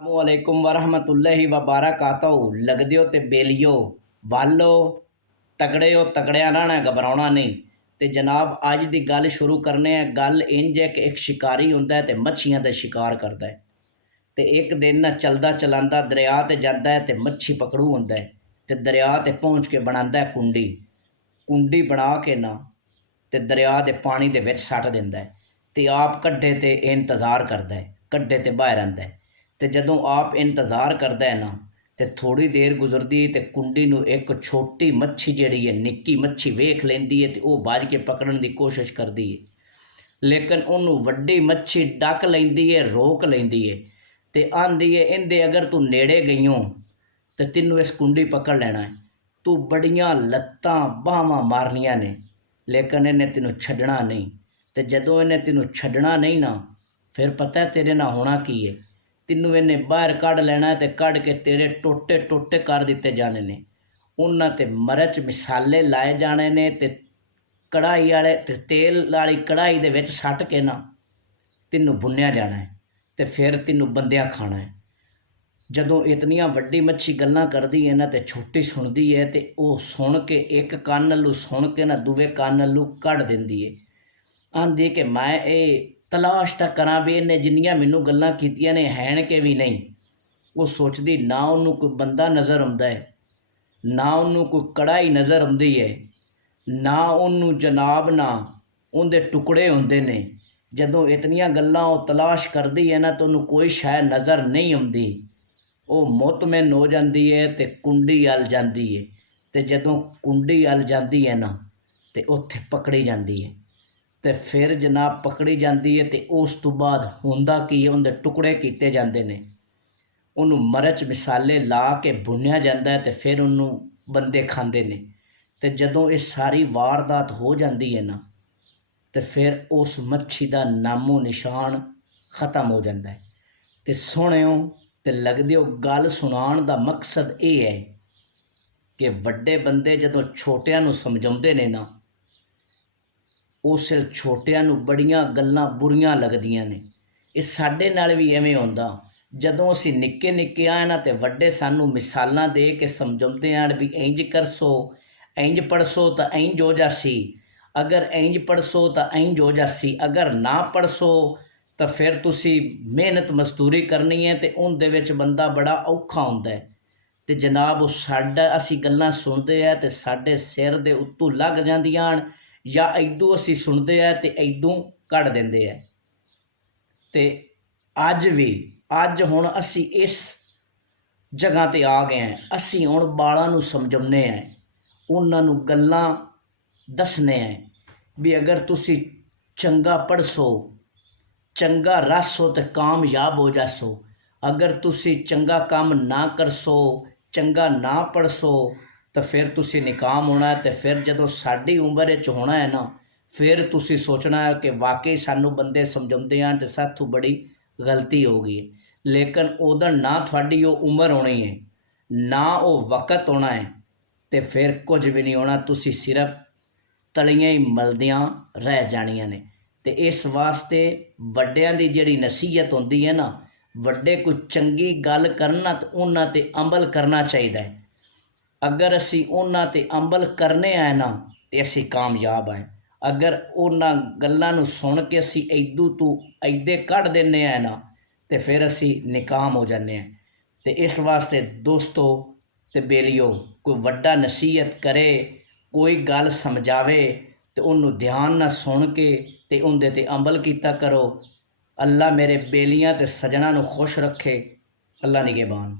वालेकुम वरहमतुल्लाहि वबारकातहू। लगदियो ते बेलियो वालो तगड़े हो तगड़िया रहना, घबराना नहीं। तो जनाब अज की गल शुरू करने हैं। गल इंज है कि एक शिकारी होंदा है ते मच्छियां दा शिकार करता है। तो एक दिन ना चलदा चलांदा दरिया ते जांदा है ते मच्छी पकड़ू होंदा है ते दरिया ते पहुँच के बनांदा है कुंडी। कुंडी बना के ना ते दरिया के पानी दे विच सੱਟ दिंदा है ते आप कड्डे ते इंतज़ार करदा है, कड्डे ते बाहर आंदा है। तो जदों आप इंतज़ार करदा है ना तो थोड़ी देर गुजरदी ते कुंडी नूं एक छोटी मच्छी जिहड़ी है निक्की मच्छी वेख लैंदी है ते ओह भज के पकड़न की कोशिश करदी है। लेकिन उन्होंने वड्डी मच्छी डक लैंदी है, रोक लैंदी है ते आंदी है इंदे अगर तू नेड़े गईओ तो तैनूं इस कुंडी पकड़ लेना है। तू बड़ियां लत्तां बाहवां मारनियां ने लेकिन इन्हें तैनूं छड्डना नहीं। तो जदों इन्हें तैनूं छड्डना नहीं ना फिर पता है तेरे नाल होना की है। तैनूं इन्हें बाहर कढ़ लेना है ते कढ़ के तेरे टोटे टोटे कर दिते जाने ने। उन्हां ते मिर्च मसाले लाए जाने ने ते कढ़ाई वाले ते तेल वाली कढ़ाई दे विच सੱਟ के ना तैनूं भुन्निया जाना है ते फिर तैनूं बंदियां खाना है। जदों इतनियां वड्डी मच्छी गल्लां करदी है ना ते छोटी सुणदी है ते ओह सुण के एक कन्न नल्लू सुण के ना दूवे कन्न नल्लू कढ़ दिंदी है। आंदी कि मैं ये तलाश तां करां भी इन्हें जिन्नियां मैनूं गल्लां कीतियां ने हैन कि भी नहीं। वो सोचदी ना उन्होंने कोई बंदा नज़र आउंदा है, ना उन्होंने कोई कढ़ाई नज़र आउंदी है, ना उन्होंने जनाब ना उनके टुकड़े होंदे ने। जदों इतनियां गल्लां वो तलाश करदी है ना तो उन्होंने कोई शै नज़र नहीं आउंदी। वो मुतमिन हो जाती है तो कुंडी अल जाती है। तो जदों कुंडी अल जाती है ना तो उत्थे पकड़ी जाती है। तो फिर जनाब पकड़ी जाती है तो उस तो बाद हुंदा की है, उनके टुकड़े किए जाते हैं। उन्होंने मिर्च मसाले ला के भुन्निया जाता है तो फिर उन्होंने बंदे खाते हैं। तो जदों ये सारी वारदात हो जाती है ना तो फिर उस मच्छी का नामो निशान ख़त्म हो जाता है। तो सुनियो तो लगदिओ गल सुनाउण दा मकसद ये है कि वड्डे बंदे जदों छोटिਆਂ ਨੂੰ समझाउंदे ने ना उस छोटिਆਂ ਨੂੰ बड़ियां गल्लां बुरियां लगदियां ने। ये साडे नाल भी इवें हुंदा। जदों असीं निक्के निक्के आए ना तो वड्डे सानूं मिसालां दे के समझाउंदे आन भी इंज करसो, इंज पढ़सो तो इंज हो जासी, अगर इंज पढ़सो तो इंज हो जासी, अगर ना पढ़सो तो फिर तुसी मेहनत मजदूरी करनी है तो उनदे विच बंदा बड़ा औखा हुंदा है। तो जनाब वो साडा असीं गल्लां सुणदे आ तो साडे सिर दे उत्तों लग जांदियां या इदों असीं सुणदे आ तो इदों कढ़ दिंदे आ। तो अज भी अज हुण असीं इस जगह ते आ गए हैं। असीं हुण बालां नूं समझाउने हैं, उन्हां नूं गल्लां दसने हैं भी अगर तुसी चंगा पढ़सो, चंगा रसो तो कामयाब हो जासो। अगर तुसी चंगा काम ना करसो, चंगा ना पढ़सो तो फिर तुसी निकाम होना है। तो फिर जदों साडी उम्र विच होना है ना फिर तुसी सोचना है कि वाकई सानू बंदे समझाउंदे हैं तो साथों बड़ी गलती हो गई है। लेकिन उदों ना थोड़ी वो उम्र होनी है ना वो वक्त होना है तो फिर कुछ भी नहीं होना। तुसी सिर्फ तलियां ही मलदियां रह जानियां ने। तो इस वास्ते वड्डियां दी जिहड़ी नसीहत होंदी है ना, वड्डे कोई चंगी गल करना तो उन्हां ते अमल करना चाहिए है। अगर असी उन्हां ते अमल करने आए ना तो असी कामयाब हैं। अगर उन्हां गल्लां नूं सुन के असी इदू तू इदे कढ़ दिंदे हैं ना तो फिर असी निकाम हो जाने हैं। तो इस वास्ते दोस्तों ते बेलियो कोई वड्डा नसीहत करे, कोई गल समझावे तो उन्होंने ध्यान ना सुन के ते उनदे ते अमल कीता करो। अल्लाह मेरे बेलियां ते सजना नूं खुश रखे। अल्लाह निगहबान।